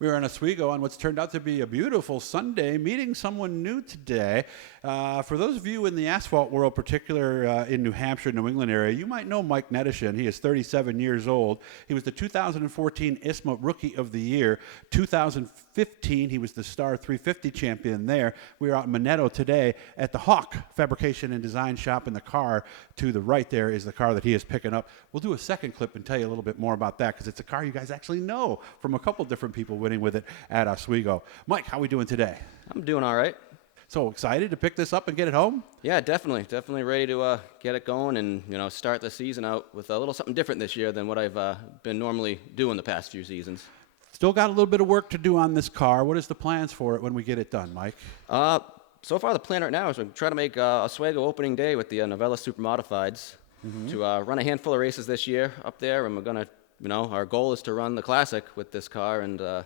We are in Oswego on what's turned out to be a beautiful Sunday, meeting someone new today. For those of you in the asphalt world, particularly in New Hampshire, New England area, you might know Mike Netishen. He is 37 years old. He was the 2014 ISMA Rookie of the Year. 2015, he was the Star 350 champion there. We are out in Minetto today at the Hawk Fabrication and Design Shop, in the car to the right there is the car that he is picking up. We'll do a second clip and tell you a little bit more about that, because it's a car you guys actually know from a couple different people winning with it at Oswego. Mike, how are we doing today? I'm doing all right. So excited to pick this up and get it home? Yeah, definitely ready to get it going and start the season out with a little something different this year than what I've been normally doing the past few seasons. Still got a little bit of work to do on this car. What is the plans for it when we get it done, Mike? So far the plan right now is to try to make Oswego opening day with the Novella Supermodifieds to run a handful of races this year up there, and we're gonna, our goal is to run the Classic with this car and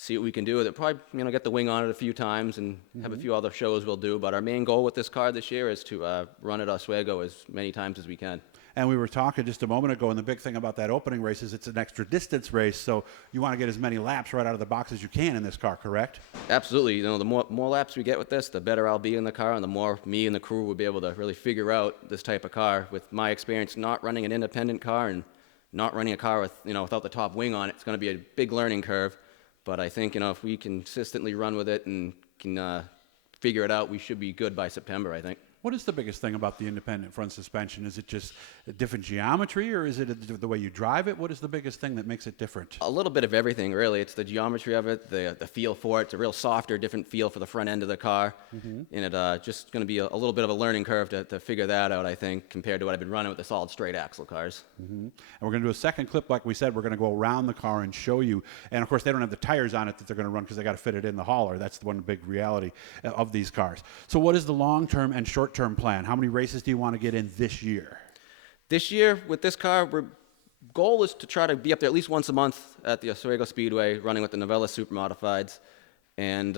see what we can do with it. Probably, get the wing on it a few times and have a few other shows we'll do. But our main goal with this car this year is to run at Oswego as many times as we can. And we were talking just a moment ago, and the big thing about that opening race is it's an extra distance race, so you want to get as many laps right out of the box as you can in this car, correct? Absolutely. The more laps we get with this, the better I'll be in the car, and the more me and the crew will be able to really figure out this type of car. With my experience not running an independent car and not running a car with, without the top wing on it, it's going to be a big learning curve. But I think, if we consistently run with it and can figure it out, we should be good by September, I think. What is the biggest thing about the independent front suspension? Is it just a different geometry, or is it the way you drive it? What is the biggest thing that makes it different? A little bit of everything, really. It's the geometry of it, the feel for it. It's a real softer, different feel for the front end of the car. And it just going to be a little bit of a learning curve to figure that out, I think, compared to what I've been running with the solid straight axle cars. And we're going to do a second clip. Like we said, we're going to go around the car and show you. And, of course, they don't have the tires on it that they're going to run because they got to fit it in the hauler. That's the one big reality of these cars. So what is the long-term and short-term plan? How many races do you want to get in this year? This year, with this car, our goal is to try to be up there at least once a month at the Oswego Speedway, running with the Novella Supermodifieds, and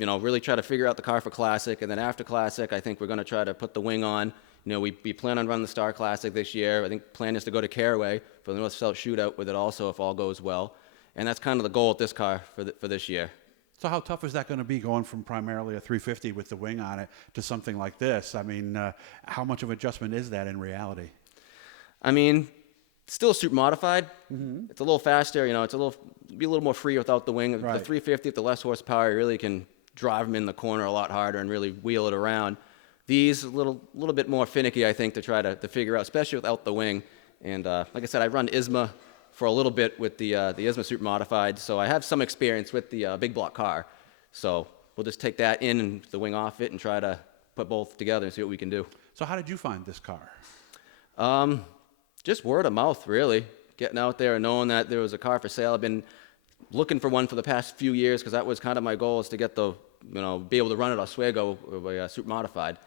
really try to figure out the car for Classic. And then after Classic, I think we're going to try to put the wing on. We plan on running the Star Classic this year. I think the plan is to go to Caraway for the North South Shootout with it also, if all goes well. And that's kind of the goal with this car for this year. So how tough is that going to be, going from primarily a 350 with the wing on it to something like this? I mean, how much of an adjustment is that in reality? I mean, still super modified. It's a little faster. Be a little more free without the wing. Right. The 350 with the less horsepower, you really can drive them in the corner a lot harder and really wheel it around. These a little bit more finicky, I think, to try to figure out, especially without the wing. And like I said, I run ISMA for a little bit with the ISMA Super Modified, so I have some experience with the big block car. So we'll just take that in and the wing off it and try to put both together and see what we can do. So how did you find this car? Just word of mouth, really. Getting out there and knowing that there was a car for sale. I've been looking for one for the past few years because that was kind of my goal, is to get be able to run at Oswego by Super Modified.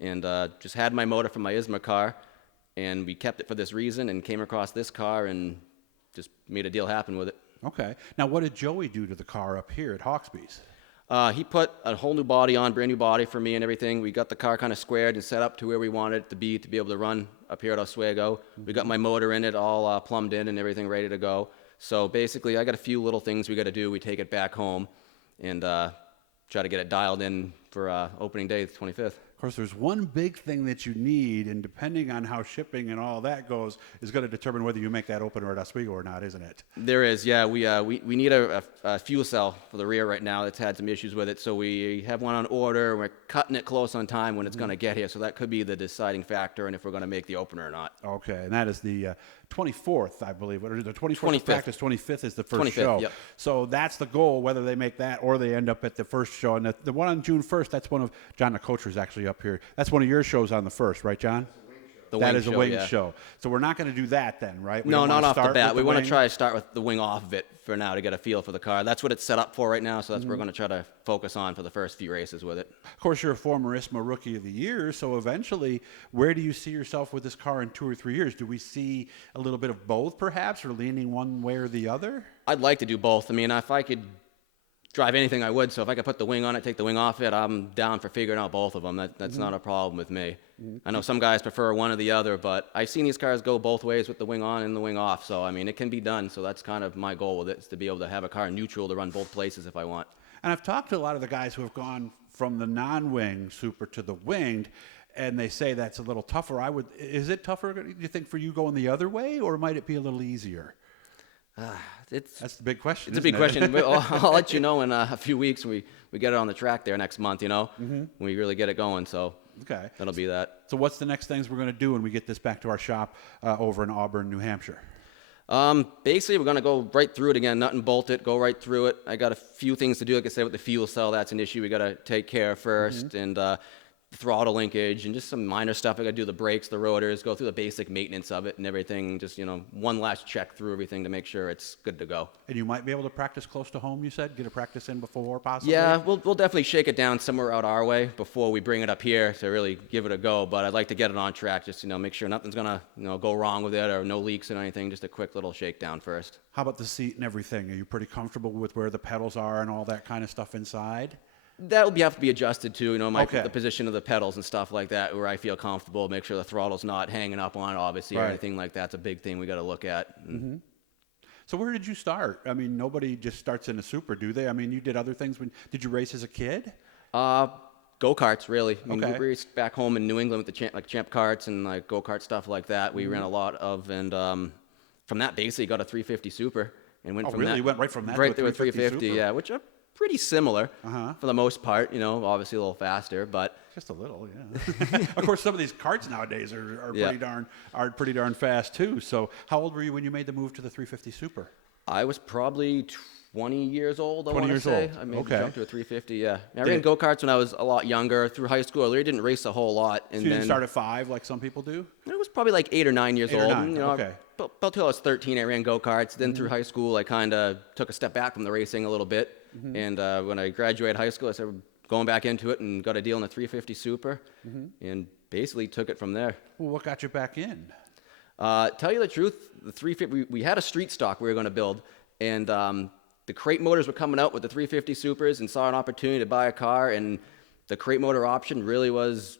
And just had my motor from my ISMA car, and we kept it for this reason and came across this car and just made a deal happen with it. Okay. Now, what did Joey do to the car up here at Hawksby's? He put a whole new body on, brand new body for me and everything. We got the car kind of squared and set up to where we wanted it to be able to run up here at Oswego. We got my motor in it, all plumbed in and everything ready to go. So basically, I got a few little things we got to do. We take it back home and try to get it dialed in for opening day, the 25th. Of course, there's one big thing that you need, and depending on how shipping and all that goes, is going to determine whether you make that opener at Oswego or not, isn't it? There is, yeah. We need a fuel cell for the rear right now that's had some issues with it, so we have one on order, and we're cutting it close on time when it's going to get here, so that could be the deciding factor in if we're going to make the opener or not. Okay, and that is the 24th, I believe. Or the 24th 25th. Practice, 25th is the first 25th, show. yep. So that's the goal, whether they make that or they end up at the first show. And the one on June 1st, that's one of John Nicotra's actually up here. That's one of your shows on the 1st, right, John? That is a wing show. So we're not going to do that then, right? No, not off the bat. We want to try to start with the wing off of it for now to get a feel for the car. That's what it's set up for right now, so that's what we're going to try to focus on for the first few races with it. Of course, you're a former ISMA Rookie of the Year, so eventually, where do you see yourself with this car in 2 or 3 years? Do we see a little bit of both, perhaps, or leaning one way or the other? I'd like to do both. I mean, if I could drive anything I would. So if I could put the wing on it, take the wing off it, I'm down for figuring out both of them. That's not a problem with me. I know some guys prefer one or the other, but I've seen these cars go both ways with the wing on and the wing off. So, I mean, it can be done. So that's kind of my goal with it, is to be able to have a car neutral to run both places if I want. And I've talked to a lot of the guys who have gone from the non-wing Super to the winged, and they say that's a little tougher. Is it tougher, do you think, for you going the other way, or might it be a little easier? That's the big question. It's a big question. I'll let you know in a few weeks when we get it on the track there next month, when we really get it going. So okay, that'll be that. So what's the next things we're going to do when we get this back to our shop over in Auburn, New Hampshire? Basically, we're going to go right through it again, nut and bolt it, go right through it. I got a few things to do. Like I said, with the fuel cell, that's an issue we got to take care of first. And throttle linkage and just some minor stuff. I got to do the brakes, the rotors, go through the basic maintenance of it and everything. Just, one last check through everything to make sure it's good to go. And you might be able to practice close to home, you said? Get a practice in before, possibly? Yeah, we'll definitely shake it down somewhere out our way before we bring it up here to really give it a go. But I'd like to get it on track, just, make sure nothing's going to, go wrong with it or no leaks or anything. Just a quick little shakedown first. How about the seat and everything? Are you pretty comfortable with where the pedals are and all that kind of stuff inside? That'll have to be adjusted to, the position of the pedals and stuff like that, where I feel comfortable. Make sure the throttle's not hanging up on it, obviously, or anything like that's a big thing we got to look at. So where did you start? I mean, nobody just starts in a Super, do they? I mean, you did other things. Did you race as a kid? Go-karts, really. We raced back home in New England with the champ karts and like go-kart stuff like that. We ran a lot of, and from that basically got a 350 Super and went from that. You went right from that right to a to a 350, Super? yeah, which are pretty similar for the most part. Obviously a little faster, but just a little, yeah. Of course, some of these karts nowadays are pretty darn fast too. So, how old were you when you made the move to the 350 Super? I was probably 20 years old. 20 years old. I made the jump to a 350. Yeah, I ran go-karts when I was a lot younger. Through high school, I really didn't race a whole lot. And so you didn't start at 5 like some people do? I was probably like 8 or 9 years old. 9. Okay. About till I was 13, I ran go-karts. Then through high school, I kind of took a step back from the racing a little bit. And when I graduated high school, I started going back into it and got a deal in the 350 Super, and basically took it from there. Well, what got you back in? Tell you the truth, the 350, we had a street stock we were going to build, and the crate motors were coming out with the 350 Supers, and saw an opportunity to buy a car, and the crate motor option really was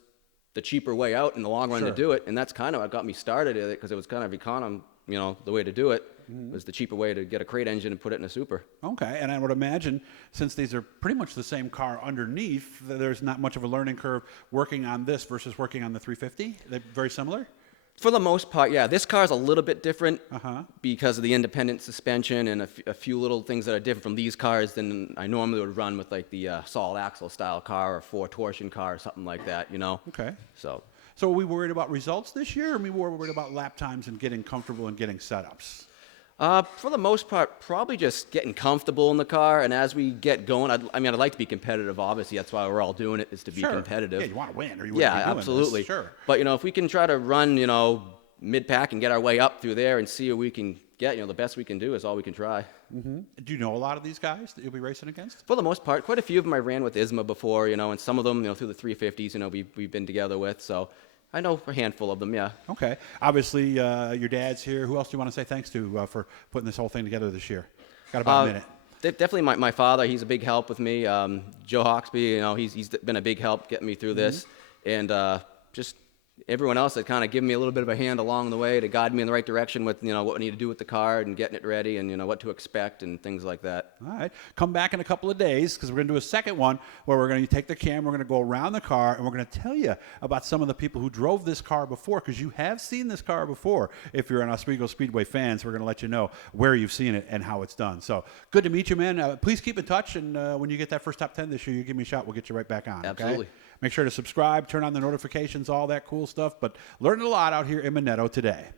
the cheaper way out in the long run to do it, and that's kind of what got me started at it, because it was kind of the way to do it. Was the cheaper way to get a crate engine and put it in a Super. Okay, and I would imagine, since these are pretty much the same car underneath, there's not much of a learning curve working on this versus working on the 350? They're very similar? For the most part, yeah. This car is a little bit different because of the independent suspension and a few little things that are different from these cars than I normally would run with, like the solid axle style car or 4-torsion car or something like that, Okay. So are we worried about results this year, or are we more worried about lap times and getting comfortable and getting setups? For the most part, probably just getting comfortable in the car, and as we get going, I'd like to be competitive, obviously. That's why we're all doing it, is to be competitive. Yeah, you want to win, or you wouldn't be doing absolutely. this. Sure. But, if we can try to run, mid-pack and get our way up through there and see what we can get, the best we can do is all we can try. Do you know a lot of these guys that you'll be racing against? For the most part, quite a few of them I ran with ISMA before, and some of them, through the 350s, we've been together with, so I know a handful of them, yeah. Okay. Obviously, your dad's here. Who else do you want to say thanks to for putting this whole thing together this year? Got about a minute. Definitely my father. He's a big help with me. Joe Hawksby, he's been a big help getting me through this. And just everyone else that kind of given me a little bit of a hand along the way to guide me in the right direction with, what I need to do with the car and getting it ready and, what to expect and things like that. All right. Come back in a couple of days, because we're going to do a second one where we're going to take the camera, we're going to go around the car, and we're going to tell you about some of the people who drove this car before, because you have seen this car before. If you're an Oswego Speedway fan, so we're going to let you know where you've seen it and how it's done. So good to meet you, man. Please keep in touch, and when you get that first top 10 this year, you give me a shot. We'll get you right back on. Absolutely. Okay? Make sure to subscribe, turn on the notifications, all that cool stuff. But learn a lot out here in Minetto today.